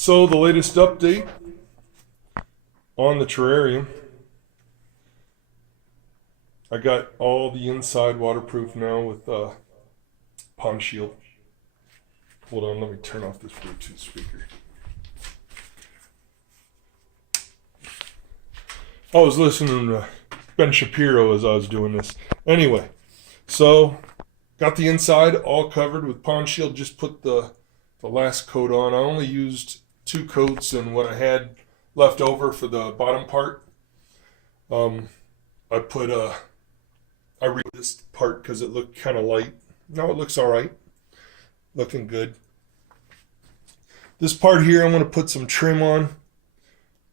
So the latest update on the terrarium. I got all the inside waterproof now with pond shield. Hold on, let me turn off this Bluetooth speaker. I was listening to Ben Shapiro as I was doing this. Anyway, so got the inside all covered with pond shield. Just put the last coat on. I only used 2 coats and what I had left over for the bottom part. I read this part because it looked kind of light. No, it looks all right. Looking good. This part here, I'm going to put some trim on.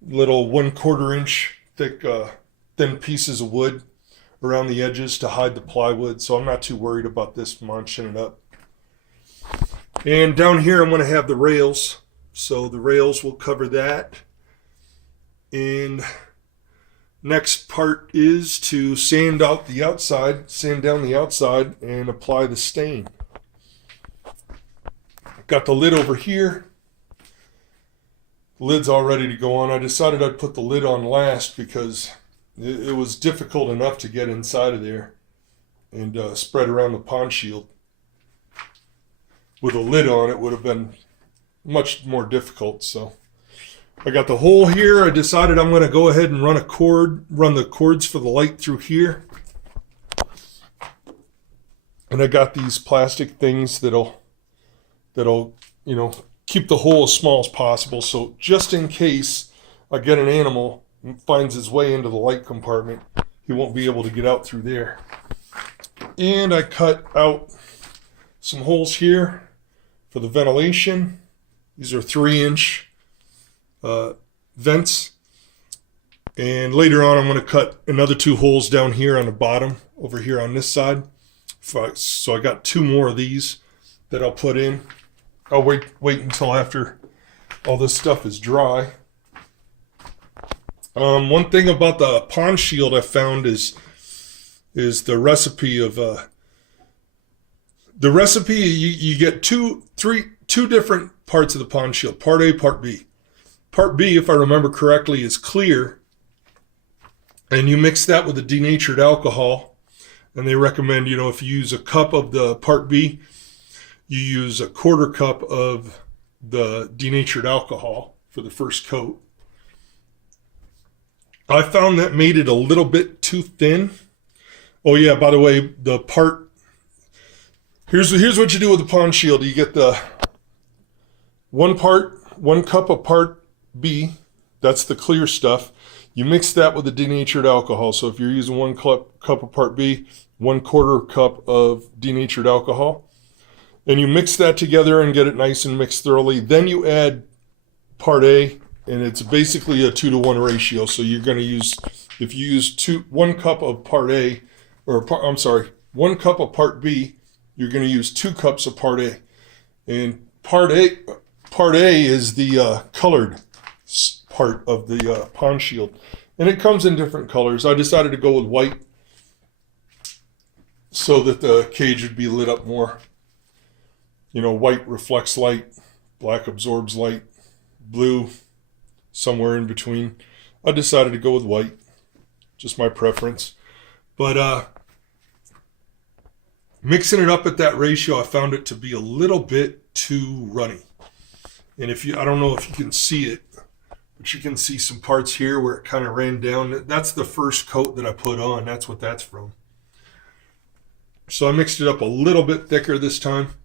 Little 1/4 inch thick, thin pieces of wood around the edges to hide the plywood. So I'm not too worried about this munching it up. And down here, I'm going to have the rails. So the rails will cover that. And next part is to sand down the outside and apply the stain. Got the lid over here. The lid's all ready to go on. I decided I'd put the lid on last because it was difficult enough to get inside of there and spread around the pond shield. With a lid on, it would have been much more difficult. So I got the hole here. I decided I'm going to go ahead and run the cords for the light through here. And I got these plastic things that'll keep the hole as small as possible. So just in case I get an animal and finds his way into the light compartment, he won't be able to get out through there. And I cut out some holes here for the ventilation. These are 3-inch vents. And later on, I'm going to cut another 2 holes down here on the bottom, over here on this side. So I got 2 more of these that I'll put in. I'll wait until after all this stuff is dry. One thing about the pond shield I found is the recipe of you get two different parts of the pond shield, part A, part B. Part B, if I remember correctly, is clear, and you mix that with a denatured alcohol. And they recommend, if you use a cup of the part B, you use a 1/4 cup of the denatured alcohol for the first coat. I found that made it a little bit too thin. Oh yeah, by the way, here's what you do with the pond shield. You get the 1 cup of part B, that's the clear stuff. You mix that with the denatured alcohol. So if you're using 1 cup of part B, 1/4 cup of denatured alcohol. And you mix that together and get it nice and mixed thoroughly. Then you add part A, and it's basically a 2-to-1 ratio. So you're going to use, if you use 1 cup of part A, 1 cup of part B, you're going to use 2 cups of part A. And part A is the colored part of the pond shield. And it comes in different colors. I decided to go with white so that the cage would be lit up more. White reflects light, black absorbs light, blue somewhere in between. I decided to go with white, just my preference. But mixing it up at that ratio, I found it to be a little bit too runny. And I don't know if you can see it, but you can see some parts here where it kind of ran down. That's the first coat that I put on. That's what that's from. So I mixed it up a little bit thicker this time.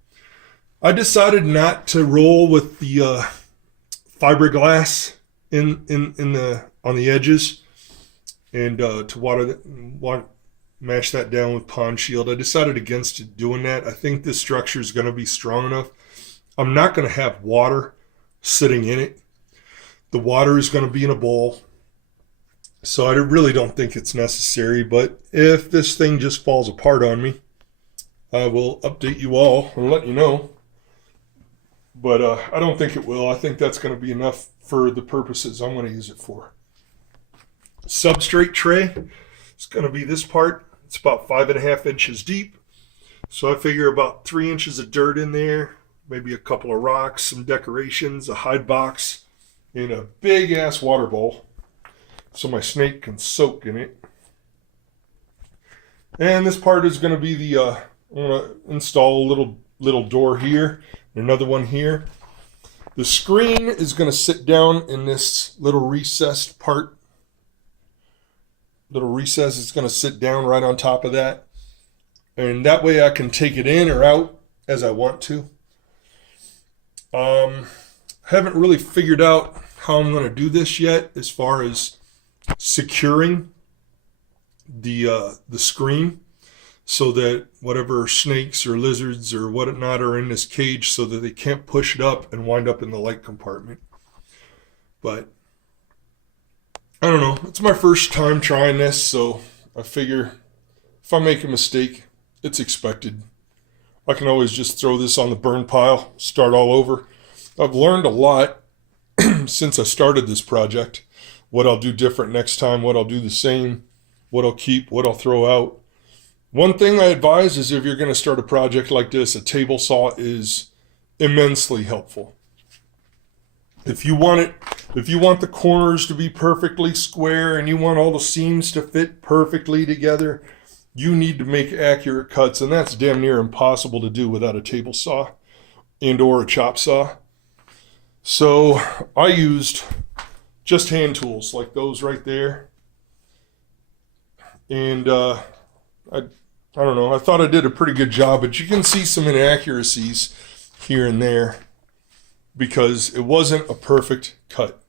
I decided not to roll with the fiberglass on the edges and to mash that down with pond shield. I decided against doing that. I think this structure is going to be strong enough. I'm not going to have water sitting in it. The water is going to be in a bowl. So I really don't think it's necessary. But if this thing just falls apart on me, I will update you all and let you know. But I don't think it will. I think that's going to be enough for the purposes I'm going to use it for. Substrate tray. It's going to be this part. It's about 5.5 inches deep. So I figure about 3 inches of dirt in there, maybe a couple of rocks, some decorations, a hide box, and a big ass water bowl so my snake can soak in it. And this part is going to be the, I'm going to install a little door here, another one here. The screen is going to sit down in this little recessed part. Little recess is going to sit down right on top of that. And that way I can take it in or out as I want to. Haven't really figured out how I'm going to do this yet as far as securing the screen so that whatever snakes or lizards or whatnot are in this cage so that they can't push it up and wind up in the light compartment. But I don't know. It's my first time trying this, so I figure if I make a mistake, it's expected. I can always just throw this on the burn pile, start all over. I've learned a lot since I started this project. What I'll do different next time, what I'll do the same, what I'll keep, what I'll throw out. One thing I advise is if you're going to start a project like this, a table saw is immensely helpful. If you want the corners to be perfectly square and you want all the seams to fit perfectly together, you need to make accurate cuts, and that's damn near impossible to do without a table saw and or a chop saw. So I used just hand tools like those right there. And I don't know, I thought I did a pretty good job, but you can see some inaccuracies here and there because it wasn't a perfect cut.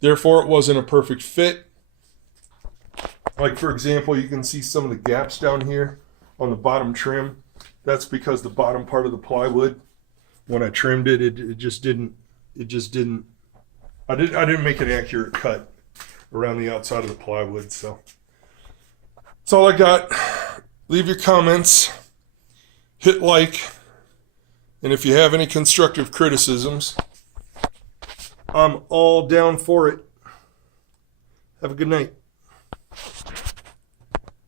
Therefore, it wasn't a perfect fit. Like, for example, you can see some of the gaps down here on the bottom trim. That's because the bottom part of the plywood, when I trimmed it, it just didn't, I didn't make an accurate cut around the outside of the plywood. So that's all I got. Leave your comments, hit like, and if you have any constructive criticisms, I'm all down for it. Have a good night.